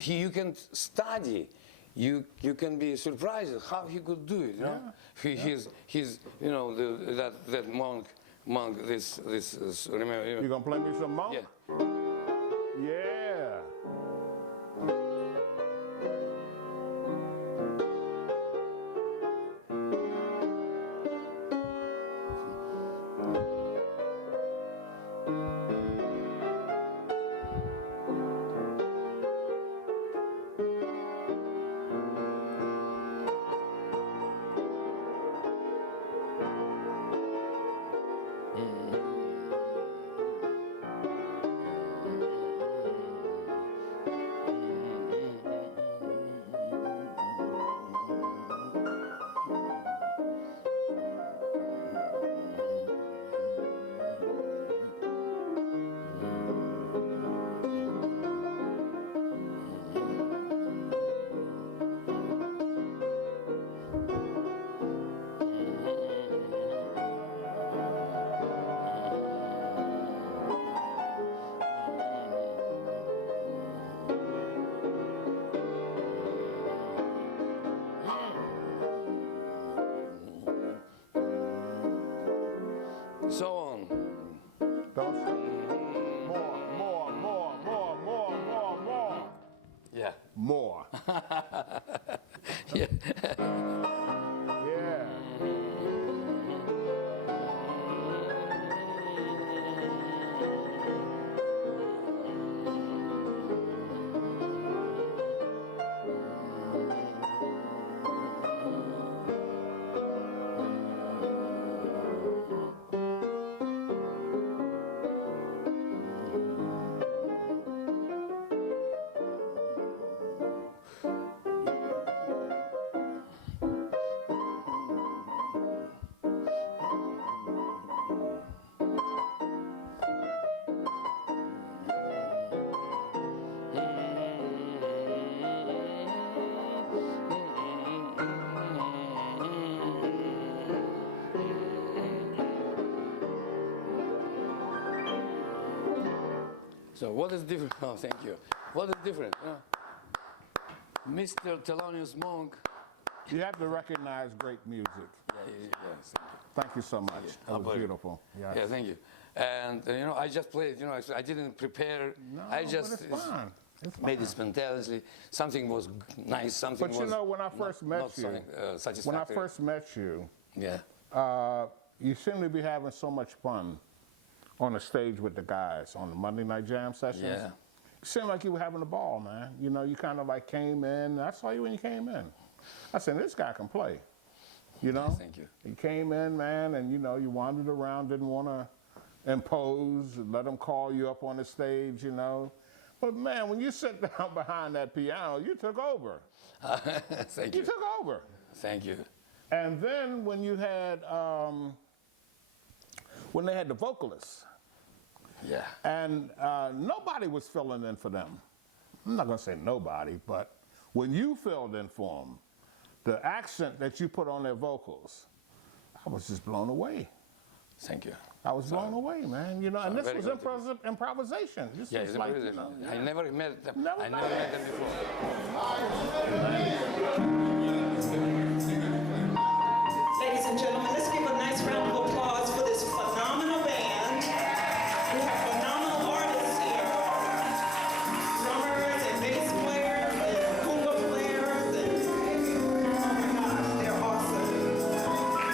You can study. You can be surprised how he could do it. You know, he's you know that monk this remember. You gonna play me some Monk? Yeah. Yeah. So on. Don't more. Yeah. More. Yeah. Yeah. So what is different? Oh, thank you. What is different? Mr. Thelonious Monk. You have to recognize great music. Yes. Thank you so much. That was beautiful. Yes. Yeah, thank you. And you know, I just played. You know, I didn't prepare. No, I just but it's fine. It's made it fine. spontaneously. Something was nice. Something But you was. know, when I first met you, satisfactory. when I first met you, Yeah. you seem to be having so much fun on the stage with the guys on the Monday Night Jam sessions. Yeah. You seemed like you were having a ball, man. You know, you kind of like came in. I saw you when you came in. I said, this guy can play. You know? Yes, thank you. You came in, man, and you know, you wandered around, didn't want to impose, let them call you up on the stage, you know. But man, when you sit down behind that piano, you took over. Thank you. You took over. Thank you. And then when you had, when they had the vocalists, Yeah. and nobody was filling in for them. I'm not going to say nobody, but when you filled in for them, the accent that you put on their vocals, I was just blown away. Thank you. I was blown away, man. You know, and this very was good. Improvisation. This Yeah, was it's like, improvisation. you know, I never met them. Never I never met them before. Ladies and gentlemen, let's give a nice round of applause for this phenomenal band. We have phenomenal artists here. Drummers and bass players and conga players and oh my gosh, they're awesome.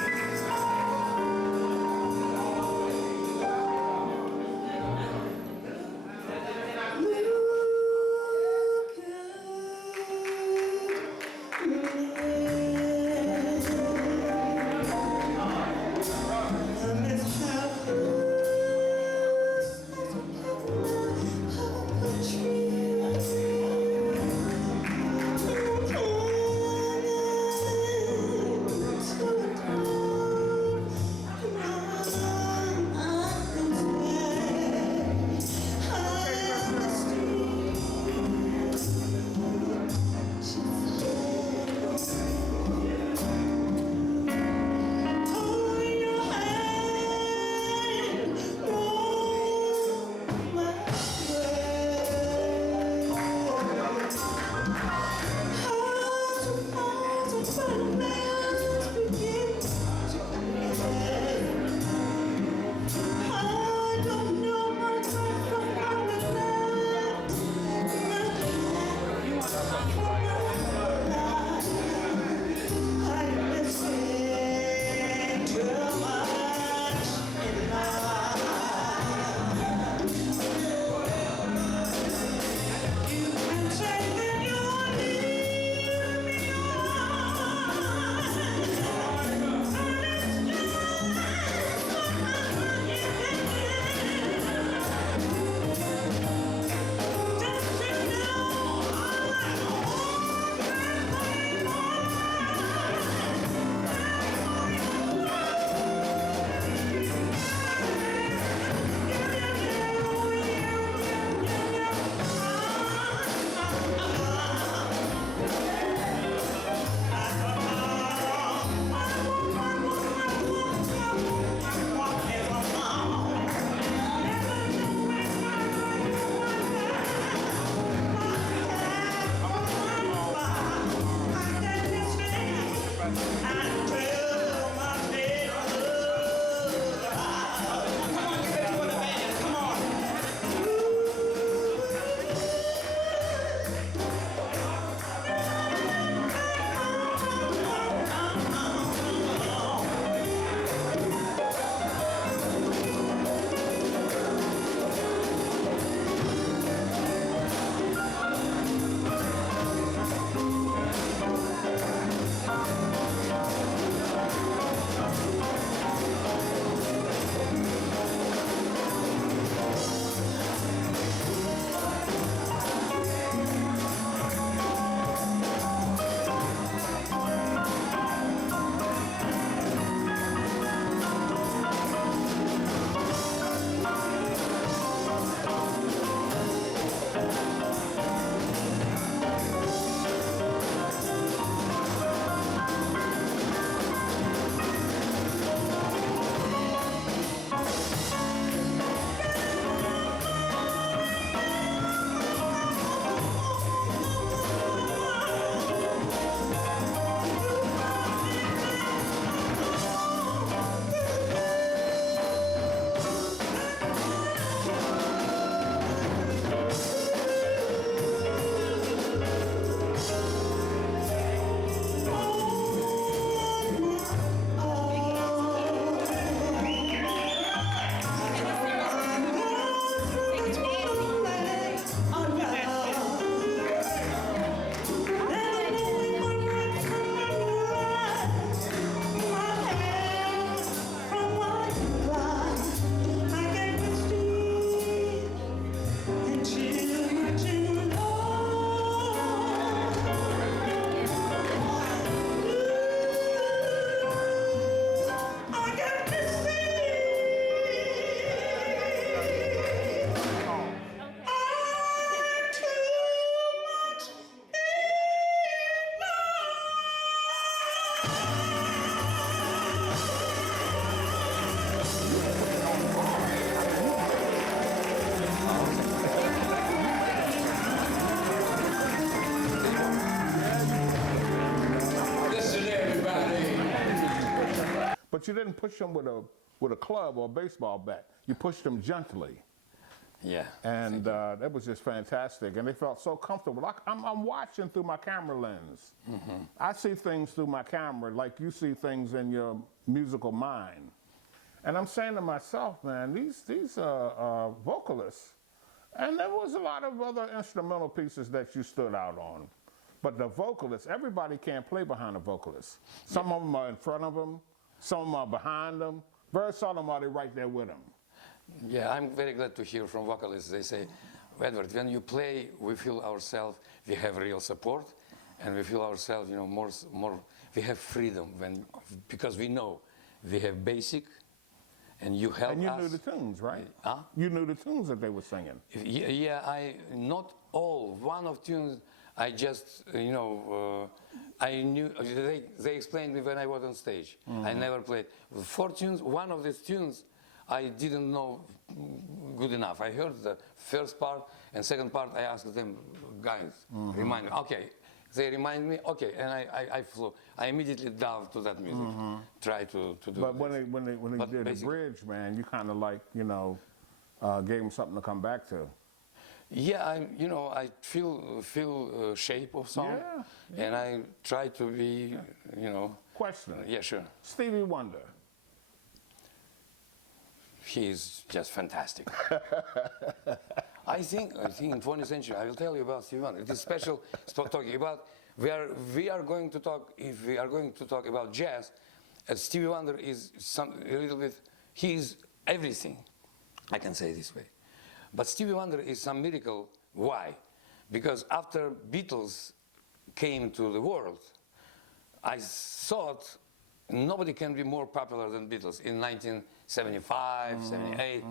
but you didn't push them with a club or a baseball bat. You pushed them gently. Yeah. And that was just fantastic. And they felt so comfortable. I'm watching through my camera lens. I see things through my camera like you see things in your musical mind. And I'm saying to myself, man, these vocalists, and there was a lot of other instrumental pieces that you stood out on. But the vocalists, everybody can't play behind a vocalist. Some of them are in front of them. Some of them are behind them. Very seldom are they right there with them. Yeah, I'm very glad to hear from vocalists. They say, Edward, when you play, we feel ourselves, we have real support, and we feel ourselves, you know, more, we have freedom because we know we have basic, and you help us. And you knew the tunes, right? Huh? You knew the tunes that they were singing. Yeah, not all. One of tunes, I just, you know, I knew, they explained me when I was on stage. I never played. 4 tunes, one of these tunes, I didn't know good enough. I heard the first part and second part. I asked them, guys, remind me. Okay, they remind me. Okay, and I flew. I immediately dove to that music. Try to do. But this. when they did the bridge, man, you kind of like, you know, gave them something to come back to. Yeah, I feel shape of song, and I try to be, you know. Question. Yeah, sure. Stevie Wonder. He's just fantastic. I think in 20th century, I will tell you about Stevie Wonder. It is special talking about, we are going to talk, if we are going to talk about jazz, Stevie Wonder is a little bit, he's everything, I can say it this way. But Stevie Wonder is some miracle. Why? Because after Beatles came to the world, I thought nobody can be more popular than Beatles in 1975, 78.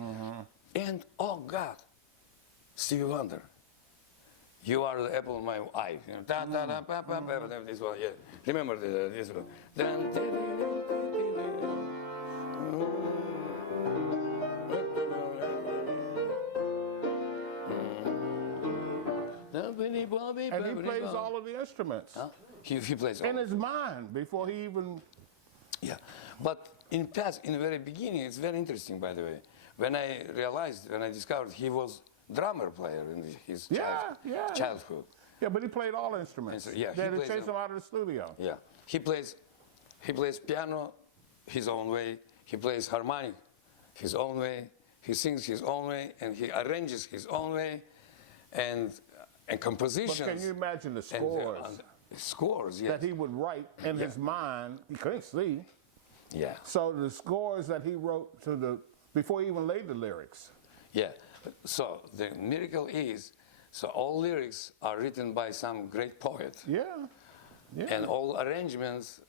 And oh God, Stevie Wonder, you are the apple of my eye. You know, this one, yeah. Remember this one. And he plays all of the instruments. Huh? He plays all in his mind before he even. Yeah, but in the very beginning, it's very interesting, by the way. When I discovered he was drummer player in his childhood. Yeah, but he played all instruments. Yeah, they had to chase him out of the studio. Yeah, he plays piano his own way. He plays harmonic his own way. He sings his own way, and he arranges his own way, and compositions. But can you imagine the scores? Scores, yes. That he would write in his mind. He couldn't see. Yeah. So the scores that he wrote before he even laid the lyrics. Yeah. So the miracle is, so all lyrics are written by some great poet. Yeah. Yeah. And all arrangements,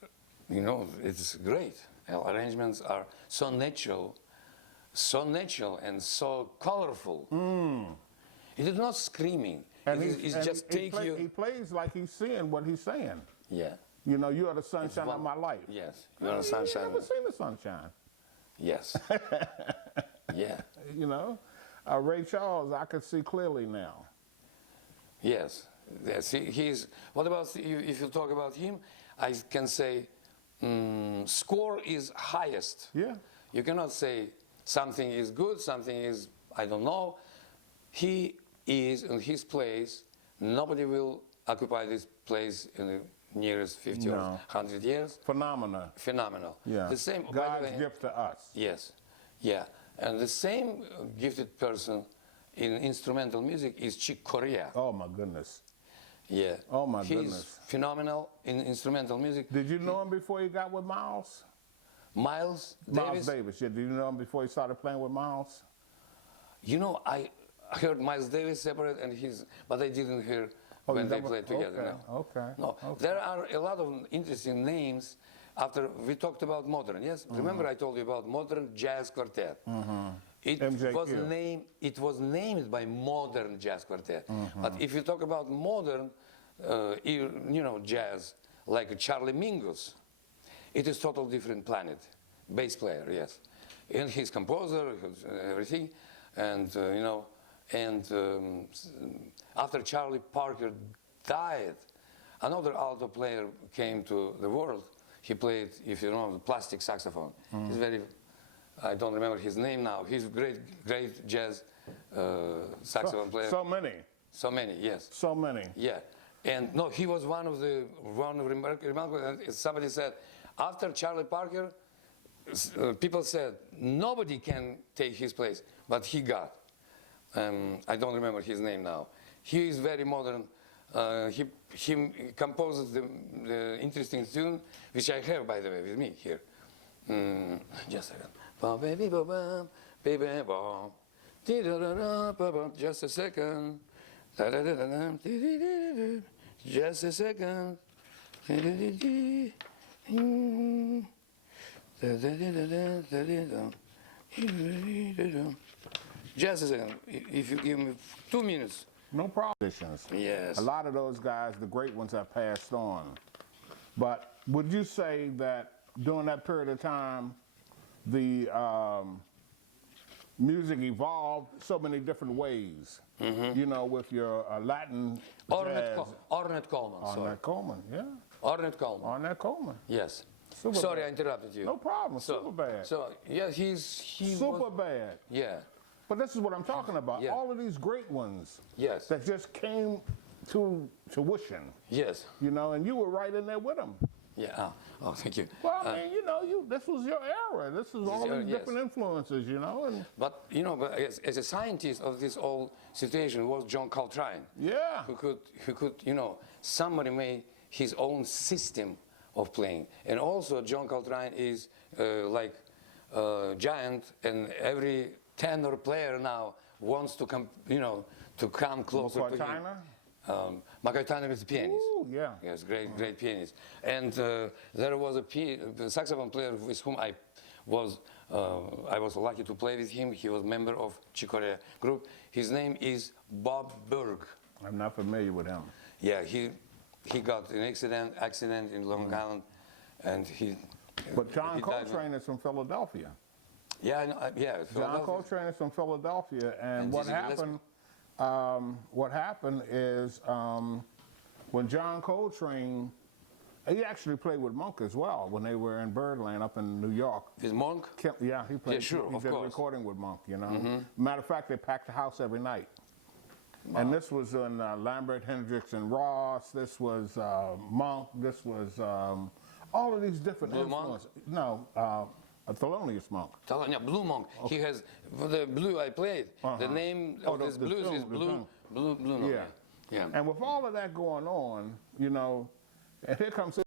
you know, it's great. All arrangements are so natural and so colorful. It is not screaming. And it's just he plays like he's seeing what he's saying. Yeah. You know, you are the sunshine of my life. Yes. You are the sunshine. I've never seen the sunshine. Yes. Yeah. You know, Ray Charles, I could see clearly now. Yes. Yes. He's. What about if you talk about him? I can say, score is highest. Yeah. You cannot say something is good, something is I don't know. He is in his place. Nobody will occupy this place in the nearest 50 or 100 years. Phenomenal. Yeah. The same. God's gift to us. Yes. Yeah. And the same gifted person in instrumental music is Chick Corea. Oh my goodness. Yeah. Oh my He's goodness. phenomenal in instrumental music. Did you know him before he got with Miles? Miles Davis. Yeah. Did you know him before he started playing with Miles? You know, I heard Miles Davis separate but I didn't hear when they played together. Okay. No. There are a lot of interesting names after we talked about modern, yes? Remember I told you about modern jazz quartet. It was named by modern jazz quartet. But if you talk about modern, you know, jazz, like Charlie Mingus, it is totally different planet. Bass player, yes. And he's composer, everything. And, you know, after Charlie Parker died, another alto player came to the world. he played, if you know, the plastic saxophone. He's very, I don't remember his name now. He's a great jazz saxophone player. So many. So many, yes. So many. Yeah, and no, he was one of remarkable. And somebody said, after Charlie Parker, people said nobody can take his place, but he got. I don't remember his name now. He is very modern. He composed the interesting tune, which I have, by the way, with me here. Just a second. Just a second. Just a second. Just a second. If you give me 2 minutes. No problem. Yes. A lot of those guys, the great ones, have passed on. But would you say that during that period of time, the music evolved so many different ways? You know, with your Latin jazz. Ornette Coleman. Ornette Coleman, yeah. Ornette Coleman. Ornette Coleman. Yes. Super Sorry, bad. I interrupted you. No problem. Super bad. So yeah, he Super bad. Yeah. But this is what I'm talking about. Yeah. All of these great ones Yes. that just came to tuition, Yes. you know, and you were right in there with them. Yeah. Oh, thank you. Well, I mean, you know, this was your era. This is all your- these yes. different influences, you know, and But you know, but as a scientist of this whole situation was John Coltrane. yeah. Who could, you know, somebody made his own system of playing. And also John Coltrane is like a giant, and every tenor player now wants to come, you know, to come closer to him. China? McCoy Tyner is a pianist. Ooh, yeah. Yes, great pianist. And there was a saxophone player with whom I was lucky to play with him. He was a member of Chick Corea group. His name is Bob Berg. I'm not familiar with him. Yeah, he got an accident in Long Island, and he. But John he died. Coltrane is from Philadelphia. Yeah, I know, yeah. John Philadelphia. Coltrane is from Philadelphia, and what Dizzy Gillespie? happened? What happened is when John Coltrane, he actually played with Monk as well when they were in Birdland up in New York. With Monk? Yeah, he played. Yeah, sure, he of did a course. recording with Monk. You know, matter of fact, they packed the house every night. And this was in Lambert, Hendricks, and Ross. This was Monk. This was all of these different Blue Monk? influences. No, Thelonious Monk. Yeah, Blue Monk. He has the blue I played. The name of this blues is Blue Monk. Yeah. Yeah. And with all of that going on, you know, and here comes